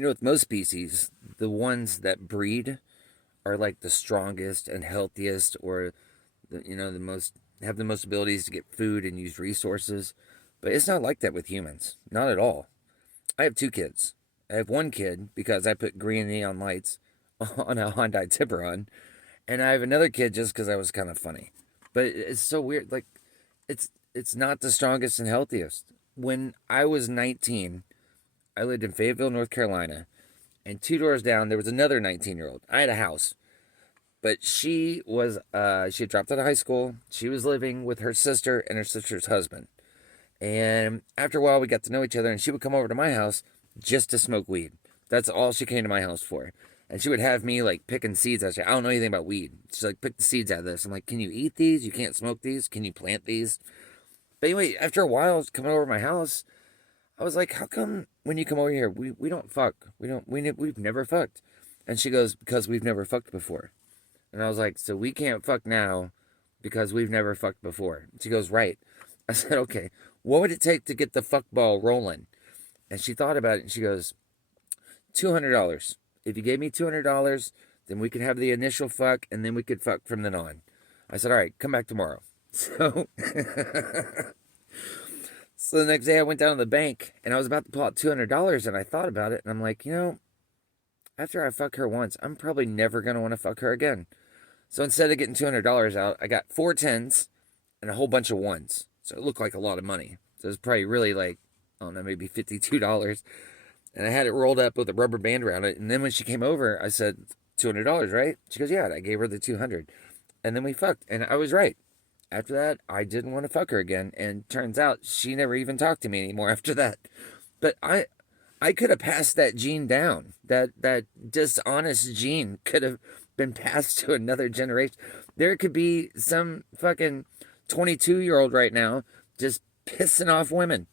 With most species, the ones that breed are like the strongest and healthiest, or the most have the most abilities to get food and use resources. But it's not like that with humans. Not at all. I have two kids. I have one kid because I put green neon lights on a Hyundai Tiburon, and I have another kid just because I was kind of funny. But it's so weird. Like, it's not the strongest and healthiest. When I was 19, I lived in Fayetteville, North Carolina, and two doors down there was another 19-year-old. I had a house, but she had dropped out of high school. She was living with her sister and her sister's husband. And after a while, we got to know each other, and she would come over to my house just to smoke weed. That's all she came to my house for. And she would have me like picking seeds. I don't know anything about weed. She's like, pick the seeds out of this. I'm like, can you eat these? You can't smoke these. Can you plant these? But anyway, after a while, coming over to my house, I was like, how come when you come over here, we don't fuck? We've never fucked. And she goes, because we've never fucked before. And I was like, so we can't fuck now because we've never fucked before. She goes, right. I said, okay, what would it take to get the fuck ball rolling? And she thought about it and she goes, $200. If you gave me $200, then we could have the initial fuck and then we could fuck from then on. I said, all right, come back tomorrow. So, so the next day I went down to the bank and I was about to pull out $200 and I thought about it and I'm like, after I fuck her once, I'm probably never going to want to fuck her again. So instead of getting $200 out, I got 4 10s and a whole bunch of ones. So it looked like a lot of money. So it was probably really like, I don't know, maybe $52. And I had it rolled up with a rubber band around it. And then when she came over, I said, $200, right? She goes, yeah. And I gave her the 200. And then we fucked. And I was right. After that, I didn't want to fuck her again. And turns out she never even talked to me anymore after that. But I could have passed that gene down. That dishonest gene could have been passed to another generation. There could be some fucking 22-year-old right now just pissing off women.